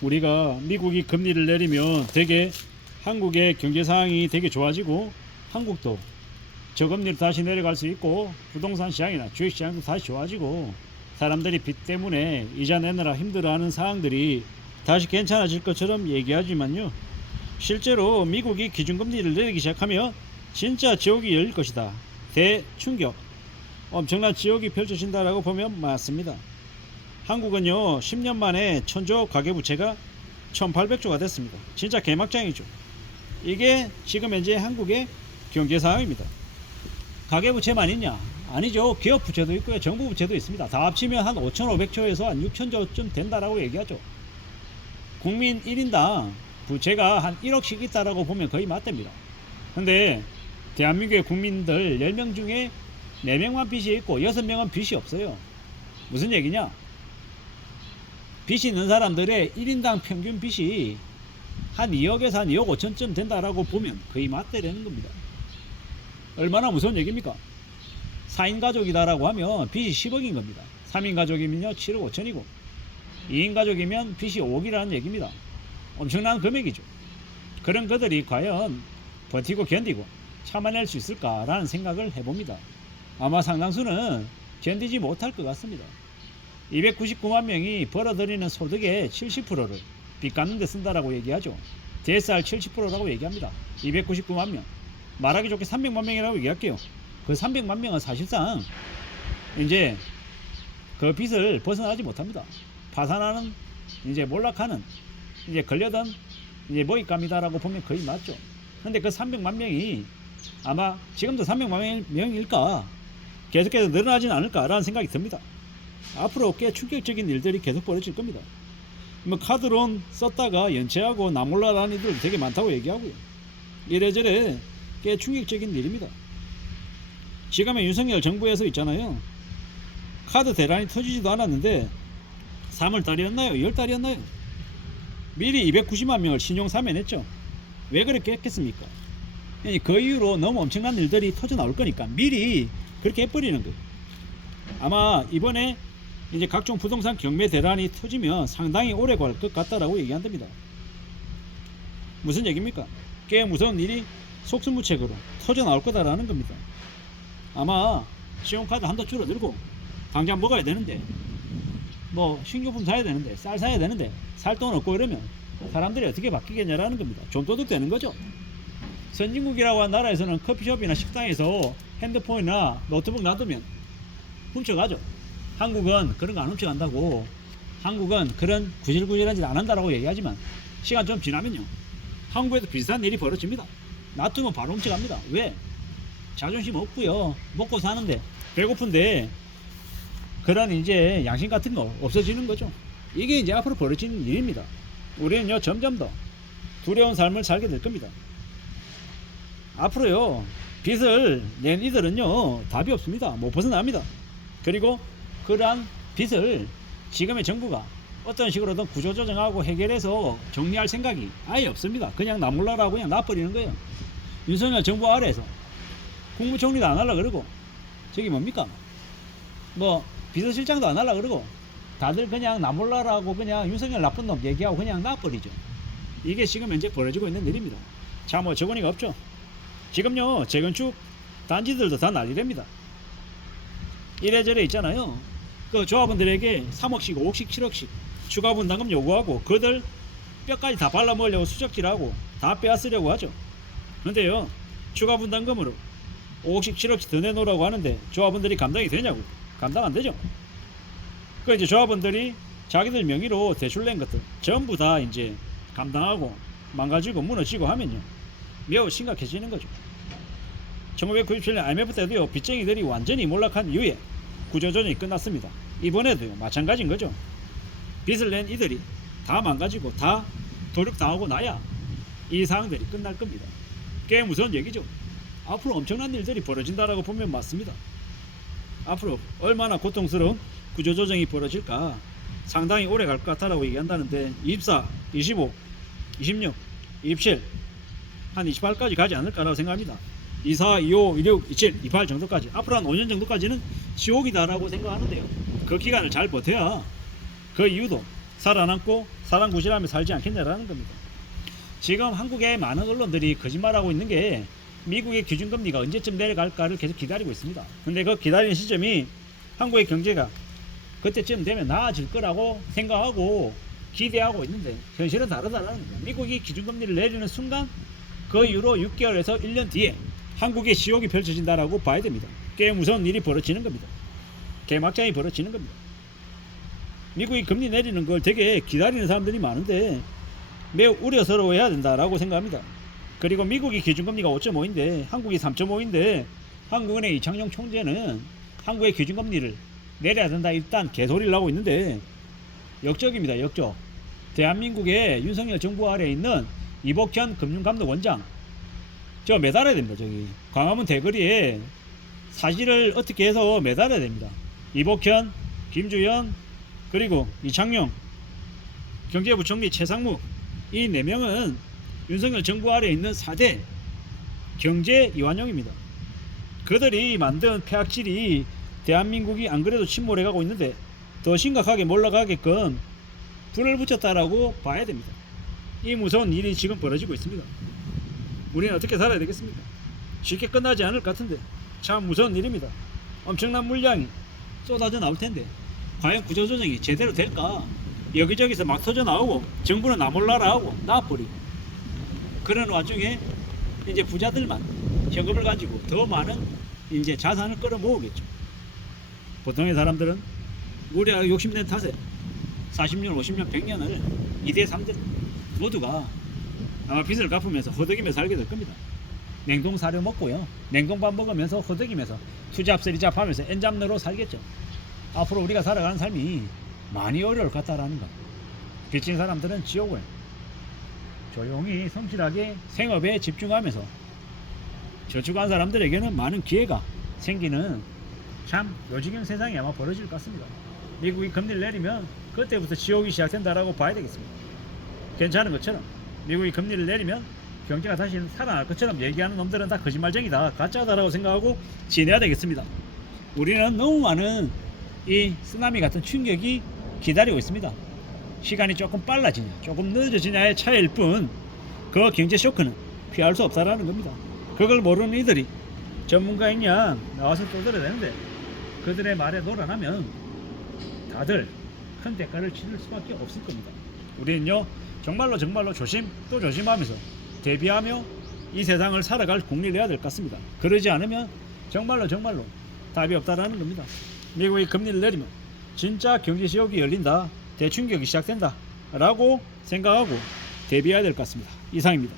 우리가 미국이 금리를 내리면 되게 한국의 경제 상황이 되게 좋아지고 한국도 저금리를 다시 내려갈 수 있고 부동산 시장이나 주식 시장도 다시 좋아지고 사람들이 빚 때문에 이자 내느라 힘들어하는 상황들이 다시 괜찮아질 것처럼 얘기하지만요. 실제로 미국이 기준금리를 내리기 시작하면 진짜 지옥이 열릴 것이다. 대충격. 엄청난 지옥이 펼쳐진다라고 보면 맞습니다. 한국은요 10년 만에 천조 가계부채가 1800조가 됐습니다. 진짜 개막장이죠. 이게 지금 현재 한국의 경제 상황입니다. 가계부채만 있냐? 아니죠. 기업 부채도 있고요. 정부 부채도 있습니다. 다 합치면 한 5,500조에서 한 6,000조쯤 된다라고 얘기하죠. 국민 1인당 부채가 한 1억씩 있다라고 보면 거의 맞답니다. 근데 대한민국의 국민들 10명 중에 4명만 빚이 있고 6명은 빚이 없어요. 무슨 얘기냐? 빚이 있는 사람들의 1인당 평균 빚이 한 2억에서 한 2억 5천쯤 된다라고 보면 거의 맞대라는 겁니다. 얼마나 무서운 얘기입니까? 4인 가족이다라고 하면 빚이 10억인 겁니다. 3인 가족이면요 7억 5천이고 2인 가족이면 빚이 5억이라는 얘기입니다. 엄청난 금액이죠. 그런 그들이 과연 버티고 견디고 참아낼 수 있을까라는 생각을 해봅니다. 아마 상당수는 견디지 못할 것 같습니다. 299만 명이 벌어들이는 소득의 70%를 빚 갚는 데 쓴다라고 얘기하죠. DSR 70%라고 얘기합니다. 299만 명. 말하기 좋게 300만 명이라고 얘기할게요. 그 300만 명은 사실상 이제 그 빚을 벗어나지 못합니다. 파산하는 이제 몰락하는 이제 걸려던 이제 먹잇감이다라고 보면 거의 맞죠. 근데 그 300만 명이 아마 지금도 300만 명일까 계속해서 늘어나지는 않을까라는 생각이 듭니다. 앞으로 꽤 충격적인 일들이 계속 벌어질 겁니다. 뭐 카드론 썼다가 연체하고 나몰라라는 이들 되게 많다고 얘기하고요. 이래저래 꽤 충격적인 일입니다. 지금의 윤석열 정부에서 있잖아요. 카드 대란이 터지지도 않았는데 3월 달이었나요? 2월 달이었나요? 미리 290만 명을 신용 사면했죠. 왜 그렇게 했겠습니까? 그 이후로 너무 엄청난 일들이 터져 나올 거니까 미리 그렇게 해버리는 거예요. 아마 이번에 이제 각종 부동산 경매 대란이 터지면 상당히 오래 갈것 같다라고 얘기한답니다. 무슨 얘기입니까? 꽤 무서운 일이 속수무책으로 터져 나올 거다라는 겁니다. 아마 신용카드 한도 줄어들고 당장 먹어야 되는데 뭐 신규품 사야 되는데 쌀 사야 되는데 살 돈 없고 이러면 사람들이 어떻게 바뀌겠냐라는 겁니다. 좀 도둑 되는 거죠. 선진국이라고 한 나라에서는 커피숍이나 식당에서 핸드폰이나 노트북 놔두면 훔쳐가죠. 한국은 그런 거 안 훔쳐간다고. 한국은 그런 구질구질한 짓 안 한다라고 얘기하지만 시간 좀 지나면요. 한국에도 비슷한 일이 벌어집니다. 놔두면 바로 훔쳐갑니다. 왜? 자존심 없고요. 먹고 사는데 배고픈데 그런 이제 양심 같은 거 없어지는 거죠. 이게 이제 앞으로 벌어지는 일입니다. 우리는요 점점 더 두려운 삶을 살게 될 겁니다. 앞으로요 빚을 낸 이들은요 답이 없습니다. 못 벗어납니다. 그리고 그러한 빚을 지금의 정부가 어떤 식으로든 구조조정하고 해결해서 정리할 생각이 아예 없습니다. 그냥 나몰라라고 그냥 놔버리는 거예요. 윤석열 정부 아래에서 국무총리도 안 하려 그러고 저기 뭡니까? 뭐 비서실장도 안 하려 그러고 다들 그냥 나몰라라고 그냥 윤석열 나쁜 놈 얘기하고 그냥 놔버리죠. 이게 지금 현재 벌어지고 있는 일입니다. 자, 뭐 저거니가 없죠. 지금요 재건축 단지들도 다 난리랍니다. 이래저래 있잖아요. 그 조합원들에게 3억씩, 5억씩, 7억씩 추가 분담금 요구하고 그들 뼈까지 다 발라먹으려고 수적질하고 다 빼앗으려고 하죠. 그런데요, 추가 분담금으로 5억씩, 7억씩 더 내놓으라고 하는데 조합원들이 감당이 되냐고? 감당 안 되죠. 그 이제 조합원들이 자기들 명의로 대출 낸 것들 전부 다 이제 감당하고 망가지고 무너지고 하면요. 매우 심각해지는 거죠. 1997년 IMF 때도요, 빚쟁이들이 완전히 몰락한 이후에 구조조정이 끝났습니다. 이번에도요, 마찬가지인 거죠. 빚을 낸 이들이 다 망가지고 다 도륙당하고 나야 이 상황들이 끝날 겁니다. 꽤 무서운 얘기죠. 앞으로 엄청난 일들이 벌어진다라고 보면 맞습니다. 앞으로 얼마나 고통스러운 구조조정이 벌어질까 상당히 오래 갈 것 같다라고 얘기한다는데 24, 25, 26, 27, 한 28까지 가지 않을까라고 생각합니다. 24, 25, 26, 27, 28 정도까지 앞으로 한 5년 정도까지는 지옥이다라고 생각하는데요. 그 기간을 잘 버텨야 그 이유도 살아남고 사랑구실하며 살지 않겠냐라는 겁니다. 지금 한국의 많은 언론들이 거짓말하고 있는 게 미국의 기준금리가 언제쯤 내려갈까를 계속 기다리고 있습니다. 근데 그 기다리는 시점이 한국의 경제가 그때쯤 되면 나아질 거라고 생각하고 기대하고 있는데 현실은 다르다는 겁니다. 미국이 기준금리를 내리는 순간 그 이후로 6개월에서 1년 뒤에 한국의 지옥이 펼쳐진다라고 봐야 됩니다. 꽤 무서운 일이 벌어지는 겁니다. 개막장이 벌어지는 겁니다. 미국이 금리 내리는 걸 되게 기다리는 사람들이 많은데 매우 우려스러워해야 된다라고 생각합니다. 그리고 미국이 기준금리가 5.5인데 한국이 3.5인데 한국은행 이창용 총재는 한국의 기준금리를 내려야 된다 일단 개소리를 하고 있는데 역적입니다. 역적. 대한민국의 윤석열 정부 아래에 있는 이복현 금융감독원장 저 매달아야 됩니다. 저기 광화문 대거리에 사실을 어떻게 해서 매달아야 됩니다. 이복현, 김주현, 그리고 이창용, 경제부총리 최상무 이 네 명은 윤석열 정부 아래에 있는 4대 경제 이완용입니다. 그들이 만든 폐악질이 대한민국이 안 그래도 침몰해 가고 있는데 더 심각하게 몰라가게끔 불을 붙였다라고 봐야 됩니다. 이 무서운 일이 지금 벌어지고 있습니다. 우리는 어떻게 살아야 되겠습니까? 쉽게 끝나지 않을 것 같은데 참 무서운 일입니다. 엄청난 물량이 쏟아져 나올 텐데 과연 구조조정이 제대로 될까? 여기저기서 막 터져 나오고 정부는 나 몰라라 하고 놔버리고 그런 와중에 이제 부자들만 현금을 가지고 더 많은 이제 자산을 끌어모으겠죠. 보통의 사람들은 우리가 욕심낸 탓에 40년, 50년, 100년을 2대 3대 모두가 아마 빚을 갚으면서 허덕이며 살게 될 겁니다. 냉동 사료 먹고요. 냉동밥 먹으면서 허덕이면서 투잡 쓰리잡 하면서 엔잡너로 살겠죠. 앞으로 우리가 살아가는 삶이 많이 어려울 것 같다라는 거. 빚진 사람들은 지옥을 조용히 성실하게 생업에 집중하면서 저축한 사람들에게는 많은 기회가 생기는 참 요지경 세상이 아마 벌어질 것 같습니다. 미국이 금리를 내리면 그때부터 지옥이 시작된다라고 봐야 되겠습니다. 괜찮은 것처럼 미국이 금리를 내리면 경제가 다시 살아날 것처럼 얘기하는 놈들은 다 거짓말쟁이다, 가짜다라고 생각하고 지내야 되겠습니다. 우리는 너무 많은 이 쓰나미 같은 충격이 기다리고 있습니다. 시간이 조금 빨라지냐, 조금 늦어지냐의 차이일 뿐, 그 경제 쇼크는 피할 수 없다라는 겁니다. 그걸 모르는 이들이 전문가이냐 나와서 떠들어야 되는데 그들의 말에 놀아나면 다들 큰 대가를 치를 수밖에 없을 겁니다. 우리는요 정말로 정말로 조심 또 조심하면서 대비하며 이 세상을 살아갈 국리를 해야 될 것 같습니다. 그러지 않으면 정말로 정말로 답이 없다라는 겁니다. 미국이 금리를 내리면 진짜 경제 지옥이 열린다, 대충격이 시작된다 라고 생각하고 대비해야 될 것 같습니다. 이상입니다.